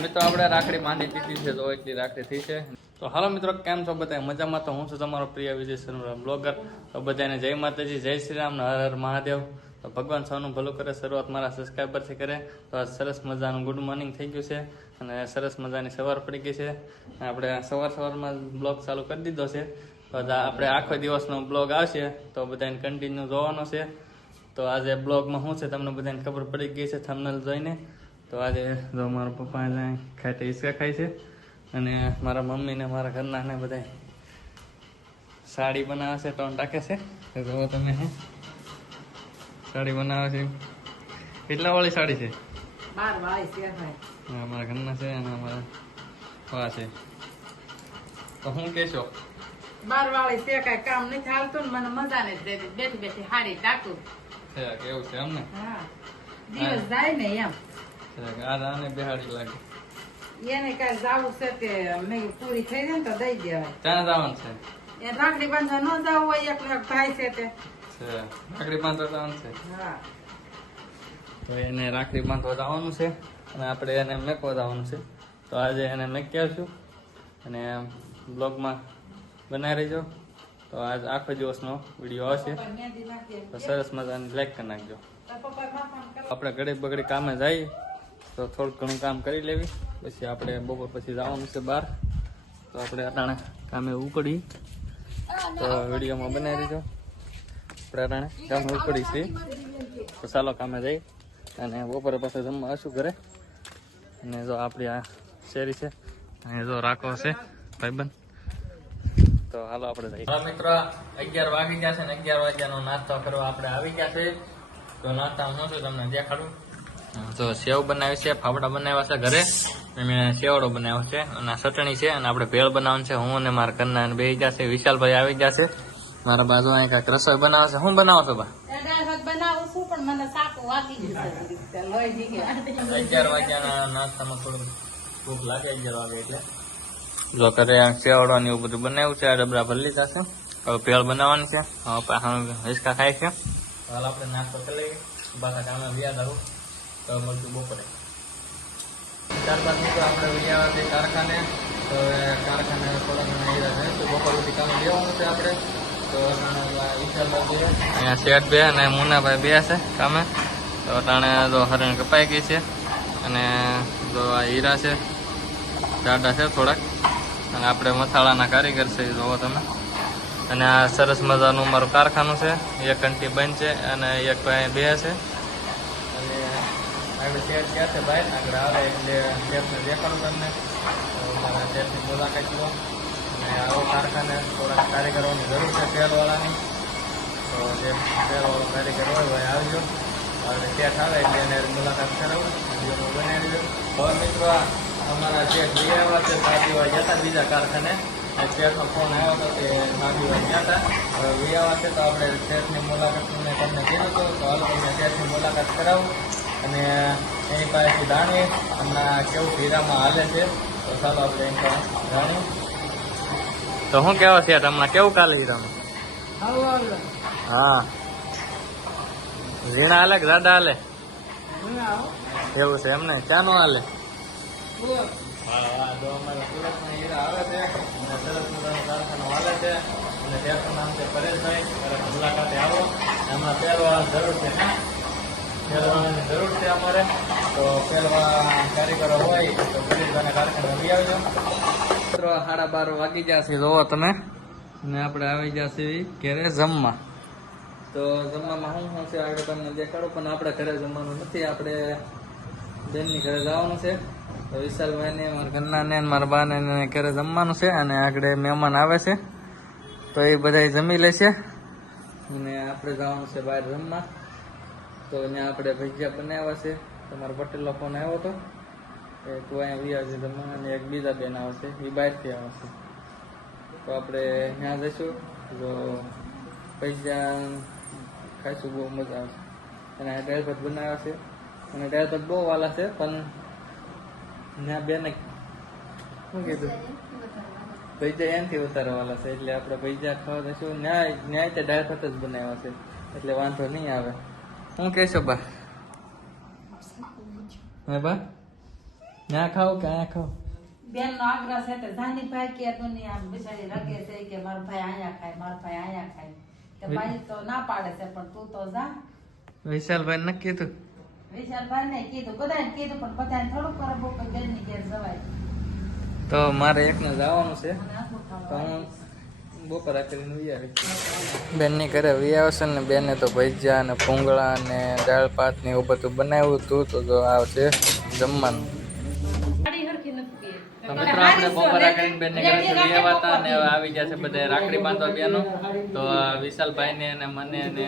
મિત્રો આપણે રાખડી માંડી દીધી છે તો એટલી રાખડી થઈ છે. તો હાલો મિત્રો, કેમ છો બધા મજામાં? તો હું છું તમારો પ્રિય વિજય શર્મા બ્લોગર. તો બધાને જય માતાજી, જય શ્રી રામ, હર હર મહાદેવ. તો ભગવાન સૌનું ભલું કરે, શરૂઆત મારા સબસ્ક્રાઈબરથી કરે. તો આ સરસ મજાનું ગુડ મોર્નિંગ થઈ ગયું છે અને સરસ મજાની સવાર પડી ગઈ છે. આપણે સવારમાં બ્લોગ ચાલુ કરી દીધો છે. તો આપણે આખો દિવસનો બ્લોગ આવશે તો બધાને કન્ટિન્યુ જોવાનો છે. તો આજે બ્લોગમાં શું છે તમને બધાને ખબર પડી ગઈ છે થંબનેલ જોઈને. તો આજે જો મારા પપ્પા ખાતે હિંચકા ખાય છે અને મારા મમ્મી ને મારા ઘરના ને બધા સાડી બનાવે છે, ટોન ટાકે છે. તો તમે સાડી બનાવે છે. કેટલા વાળી સાડી છે? 12 વાળી છે ભાઈ. હા, મારા ઘરના છે અને અમારા પપ્પા છે. તો હું કહેશો? 12 વાળી છે, કઈ કામ નથી ચાલતું ને મને મજા નથી રહેતી. બેઠી બેઠી હાડી ટાકું છે કેવું છે એમને? હા, દિવસ જાય ને એમ. આને બેહાડી લાગે. એને કઈ જાવું છે તે મેં પૂરી થઈ જાય ને તો દઈ દેવાય. ક્યાં જવાનું છે? એ રાખડી બાંધવા ન જવું હોય, એકલો એક ભાઈ છે તે. રાખડી બાંધવા જવાનું છે. હા, તો એને રાખડી બાંધવા જવાનું છે અને આપણે એને મેકવા જવાનું છે. તો આજે એને મેકી આવશું અને બ્લોગમાં બનાવી રહીજો. તો આજ આખો દિવસનો વિડીયો આવશે. તો સરસ મજાની લાઈક કરી નાખજો. આપણે ઘડી બગડી કામે જઈએ તો થોડુંક ઘણું કામ કરી લેવી, પછી આપણે બપોર પછી જવાનું છે બહાર. તો આપણે અટાણે કામે ઉપડી તો વિડીયોમાં બનાવી રહીજો. આપણે અટાણે કામે ઉપડી છીએ તો ચાલો કામે જઈએ અને બપોરે પાછું જમવા આવશું ઘરે. અને જો આપણી આ શેરી છે અને જો રાખો છે ભાઈબંધ. તો હાલો આપણે જઈએ. હા મિત્રો, 11 વાગી ગયા છે ને 11 વાગ્યાનો નાસ્તો કરવા આપણે આવી ગયા છે. તો નાસ્તામાં શું તમને દેખાડું. તો સેવ બનાવી છે, ફાફડા બનાવ્યા છે ઘરે અને સેવડો બનાવ્યો છે અને ચટણી છે અને આપણે ભેળ બનાવવાનું છે. હું અને મારા ઘરના બે ગયા છે. વિશાલભાઈ આવી ગયા છે. મારા બાજુ અહીં કાંઈક રસોઈ બનાવે છે. શું બનાવો છો બા? બનાવું છું પણ મને સાપો વાગી ગયું છે. 11 વાગ્યાના નાસ્તામાં થોડું ભૂખ લાગે 11 વાગે એટલે જો ઘરે સેવડો ને એવું બધું બનાવ્યું છે. આ ડબરા ભરી લીધા છે. હવે ભેળ બનાવવાની છે. હવે પાછા હિંચકા ખાય છે. હાલ આપણે નાસ્તો કરી લઈએ. પાછા કામે વ્યાજ આવું તો મળતું બપોરે. ત્યારબાદ મિત્રો આપણે વ્યાજ છે કારખાને. તો કારખાને થોડા ઘણા હીરા છે તો બપોર સુધી કામે લેવાનું છે આપણે. તો અહીંયા શેઠ બે અને મુનાભાઈ બે છે કામે. તો અટાણે જો હરણ કપાઈ ગઈ છે અને જો આ હીરા છે જાડા છે થોડાક અને આપણે મસાલાના કારીગર છે જોવો તમે. અને આ સરસ મજાનું મારું કારખાનું છે. એક ઘંટી બંધ છે અને એક ભાઈ બે છે. અને આગળ શેઠ ક્યાં છે ભાઈ આગળ આવે એટલે શેઠને દેખાડું તમને. મારા શેઠની મુલાકાત લો. અને આવો કારખાને થોડાક કારીગરોની જરૂર છે તેલવાળાની. તો જે તેલવાળો કારીગર હોય ભાઈ આવજો. હવે શેઠ આવે એટલે એને મુલાકાત કરાવું, વિડીયોમાં બનાવી દો. હવે મિત્રો અમારા શેઠ લઈ આવ્યા છે. સાતીવા ગયા હતા બીજા કારખાને. શેઠનો ફોન આવ્યો હતો કે સાતીવા ગયા હતા. હવે લઈ આવ્યા છે તો આપણે શેઠની મુલાકાત તમને કીધું હતું. તો હાલ તમને શેઠની મુલાકાત કરાવું અને એની પાસેથી જાણીએ હમણાં કેવું હીરામાં હાલે છે. તો ચાલો આપણે એની પાસે જાણીએ. તો શું કહેવા છે હમણાં કેવું કાલે હીરામાં? હા, ઝીણા હાલે કે જાડા હાલે? એવું છે એમને? ક્યાં નો હાલે? હા, જો અમારા સુરતના હીરા આવે છે અને સરસ મજાનો કારખાનો હાલે છે. અને શેઠનું નામ છે પરેશભાઈ. મુલાકાતે આવો. એમાં પહેરવા જરૂર છે ને, પહેરવાની જરૂર છે અમારે. તો પહેરવા કારીગરો હોય તો પરેશભાઈના કારખાને લઈ આવજો. 12:30 વાગી જશે જોવો તમે. ને આપણે આવી જશે ઘરે જમવા. તો જમવામાં શું છે આગળ તમને દેખાડો. પણ આપણે ઘરે જમવાનું નથી, આપણે બેનની ઘરે જવાનું છે. તો વિશાલભાઈને મારા ઘરના ને મારા બાને ઘરે જમવાનું છે અને આગળ મહેમાન આવે છે તો એ બધા જમી લેશે અને આપણે જવાનું છે બહાર જમવા. તો અહીંયા આપણે ભજીયા બનાવ્યા છે. તમારો પટેલનો ફોન આવ્યો હતો એક અહીંયા વિયાજી જમવા અને એક બીજા બેન આવશે, એ બહારથી આવશે. તો આપણે ત્યાં જઈશું. જો પૈસા ખાઈશું, બહુ મજા આવશે. અને આ દાળ ભાત બનાવ્યા છે અને દાળ ભાત બહુ વાલા છે. પણ ત્યાં બેને શું કીધું પૈસા એનાથી વધારે વાલા છે એટલે આપણે પૈસા ખાવા જઈશું. ન્યાય તે દાળ ભાત જ બનાવ્યા છે એટલે વાંધો નહીં આવે. શું કહેશો બા? હે બા ના ખાવ કે આ ખાવ બેન નો આગ્રહ છે તો જાની ભાઈ કે દુનિયા બિચારી રગે છે કે મારો ભાઈ આયા ખાય મારો ભાઈ આયા ખાય તો ભાઈ તો ના પાડે છે પણ તું તો જા વિશાલભાઈ નક્કી કીધું વિશાલભાઈ ને કીધું બધાને કીધું પણ બધાને થોડું કરે બહુ બેન ની ઘેર જવાય તો મારે એકને જવાનું છે અને આખું તો ખાવાનું. હું બપોરા કરીને વી આવી બેનની ઘરે વી આવશે ને બેને તો ભજીયા ને ભૂંગળા ને દાળ ભાત ને એવું બધું બનાવ્યું હતું તો જો આ છે જમવાનું ગાડી હરખી નથી તો મિત્રો આપણે બપોરા કરીને બેનને ઘરેથી વી આવ્યા હતા ને હવે આવી ગયા છે બધા રાખડી બાંધવા બેનો તો વિશાલભાઈ ને અને મને ને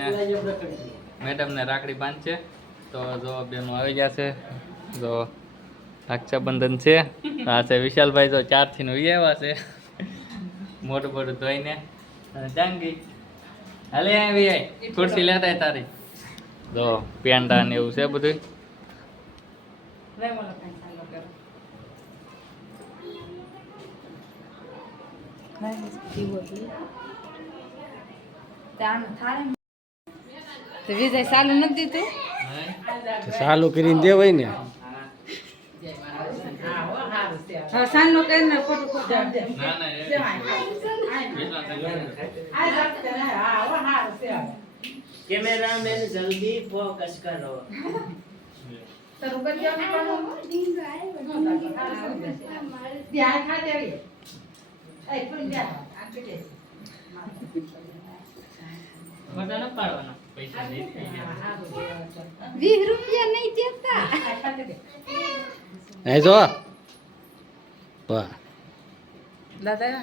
મેડમ ને રાખડી બાંધશે તો જો બેનો આવી ગયા છે જો રક્ષાબંધન છે આ છે વિશાલભાઈ તો 4 થી વી આવ્યા છે મોટું મોટું ધોઈને અને જાંગી હાલે આવી આય ખુરશી લેતા તારી જો પેંડા ને એવું છે બધું રે મોલો કાંઈ ચાલો કરો વિજય ચાલુ નથી દીધું ચાલુ કરીને દેવાય ને હા સાંજનો કરીને ખોટું ખોટું ના ના કેમેરામેન જલ્દી ફોકસ કરો બધા ન પાડવાના પૈસા દે થઈ ગયા 20 રૂપિયા નહીં દેતા એ જો વાહ દાદા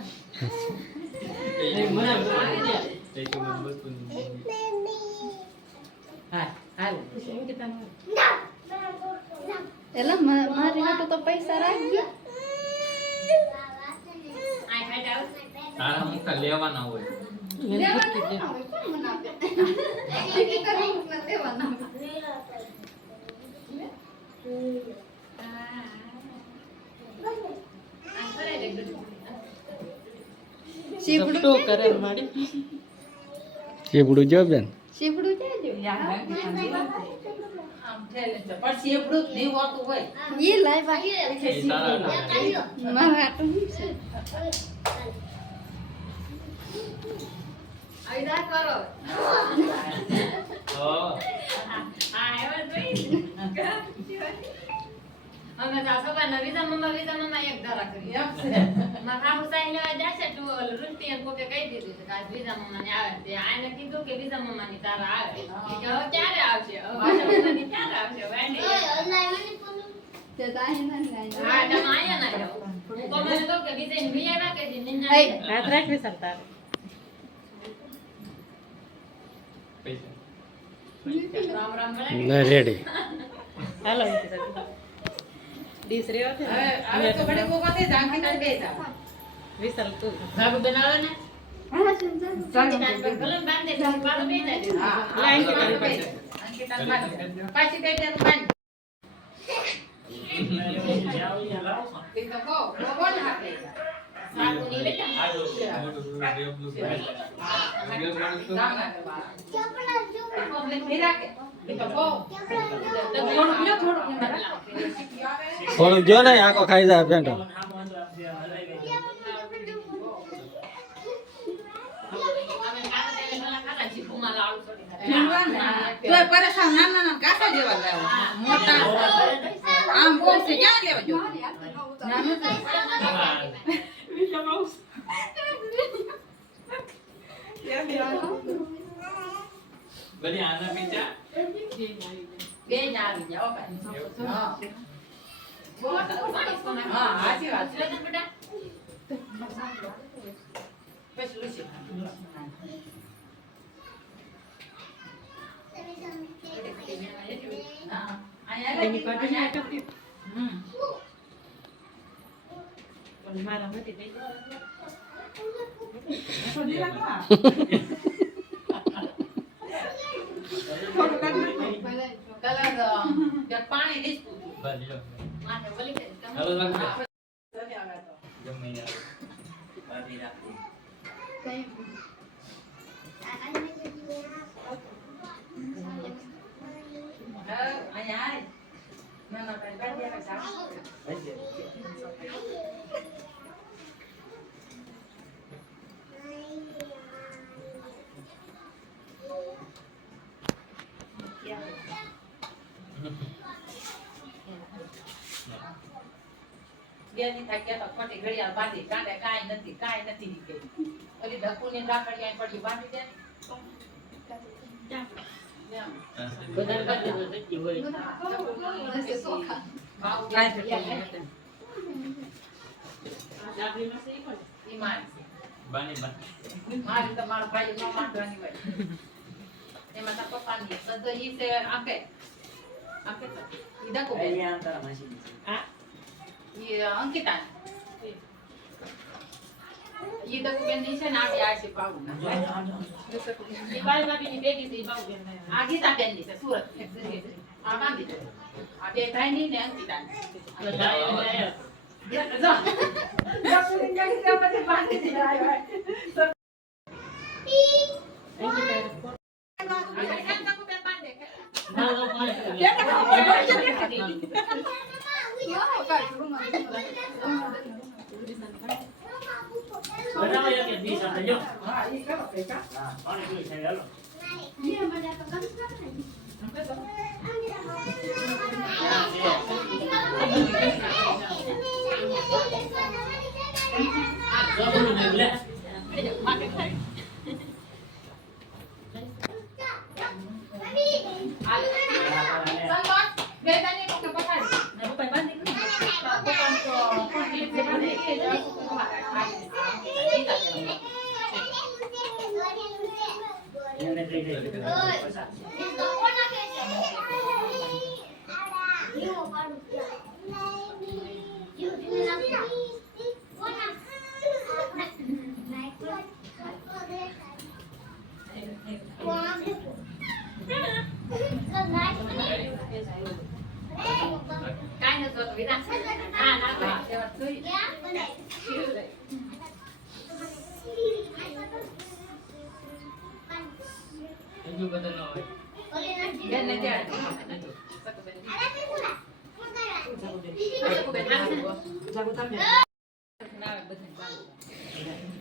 એલા મારી હાટુ તો પૈસા રાખજો તારા મુખા લેવાના હોય ચીપડું જો બેન શીપડું જાજો પછી એવડું જ નહીં હોતું હોય ઈ લાવ્યા મારા હાટુ છે આઈદા કરો અમે સાસોબા વિઝા મમ્મા એક ધારા કરી મારા હુસાઈન લેવા જાશે તું રૂપિયા કોકે કહી દીધું છે કે આજ વિઝા મમ્મા ને આવે તે આને કીધું કે વિઝા મમ્મા ની તારા આવે કે હવે ક્યારે આવશે હવે વિઝા ની ક્યારે આવશે વેંડી તે તાહી નથી હા તમે આયા ના જાઓ તો મને તો કે વિઝા ની વિયા કે નિન્ના હાથ રાખવી સરતા પૈસા રામ રામ બોલે ના રેડી હાલો ડીસ રહ્યો છે હવે તો બડે કોકા તે જાંકી ના બેસા વિસલ તું સાબુ બનાવો ને હા સંજા ગલમ બાંધે પાડો બે જાય હા લાઈન કે કરી પાસે અંકિતા પાછી બેઠે પાણી તે તો કોણ હાથે સાબુ ની બેટા થોડુંક જો ને આખો ખાઈ જાય પેંટો અમે કાકા તેલા ખાતા જીપુમાં લાડુ છોડી તો પરેશાન નાના નાના કાકા જેવા લાવો મોટા આમ બહુ છે ક્યાં લેવા જો નાનું બધી આના પીછા બે જ આવી જાઓ ભાઈ હા હાચી વાત છે બેટા પછી lucy હા આયા એની કોટી ના ટપી પણ મારા મતી દઈ છોડી રાખા પાણી નીચું બસ લ્યો માથે બોલી કે હાલો રાખો ગમે યાર બાકી રાખો અહીંયા ના ના ભાઈ બાજી આવે બેની થાય કે તો ખોટી ઘડિયાળ બાંધી કાંડે કાંઈ નથી નીકળે ઓલી ધક્કુની રાખડી અહીં પડી બાંધી દે બધાને બાંધી દો, થઈ ગયું હોય. ચાકરીમાં છે ઈ પણ. બાની બા મારી તો મારો ભાઈ નો માંડવાની હોય એમાં તો પપ્પાની બધો ઈ છે આંકે તો ઈ દકો બેન અહીંયા તારા માસી. હા? ઈ અંકિતા ઈ દકો બેન ની છે ને આડી આ છે પાવું ઈ બાઈ ભાભીની બેટી છે, ઈ બાઉ બેન ને. આ ગીતા બેન ની છે સુરત આ બાંધી દે આ બે ભાઈ ની ને અંકિતા તો જાય એટલે જાય. ના, તો બનાવો એક એક દી સાથે જો. હા, પાણી પીવી છે, હાલો. જો બોલું ને લે. એને કઈ દે. કાંઈ નતો તો વિના. હા, ના ભાઈ. હજુ બધા ન હોય બેન ને ત્યાં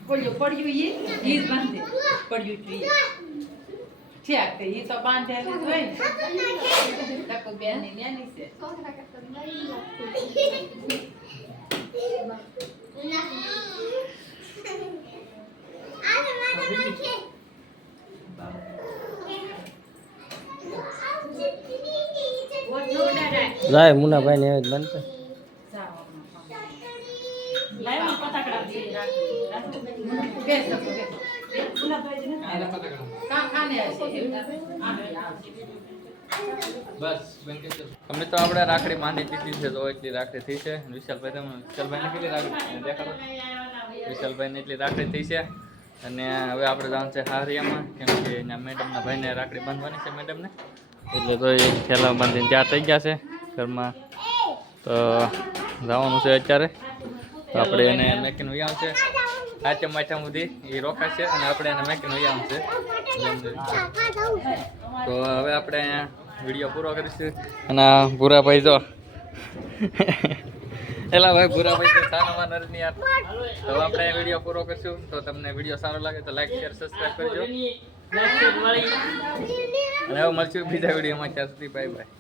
પડ્યું ઈ જ બાંધે પડ્યું છે ઈ તો બાંધે હોય ને દકો બેન ની નેની છે જાય મુનાભાઈ ને એવી જ બનશે. લાઈવ પતાકડા દે. બેસ દકો બસ અમે તો આપણે રાખડી માંડી દીધી છે તો એટલી રાખડી થઈ છે વિશાલભાઈ તમે વિશાલભાઈને કેટલી રાખડી દેખાડો વિશાલભાઈને એટલી રાખડી થઈ છે અને હવે આપણે જવાનું છે હારિયામાં કેમ કે એના મેડમના ભાઈને રાખડી બાંધવાની છે મેડમને એટલે તો એ થેલા બાંધીને ત્યાં થઈ ગયા છે ઘરમાં તો જવાનું છે અત્યારે તો આપણે એને મેકીને વહી આવશે આચમ માચમ સુધી એ રોકાશે અને આપણે એને મેકીને વહી આવશે તો હવે આપણે અહીંયા વિડીયો પૂરો કરીશું અને આ ભૂરાભાઈ જો એલા ભાઈ ભૂરાભાઈ તો સારામાં નરની યાર તો આપણે વિડીયો પૂરો કરશું તો તમને વિડીયો સારો લાગે તો લાઈક શેર સબસ્ક્રાઈબ કરજો લાઈક વાળી અને હવે મળશું બીજા વિડીયોમાં ત્યાં સુધી બાય બાય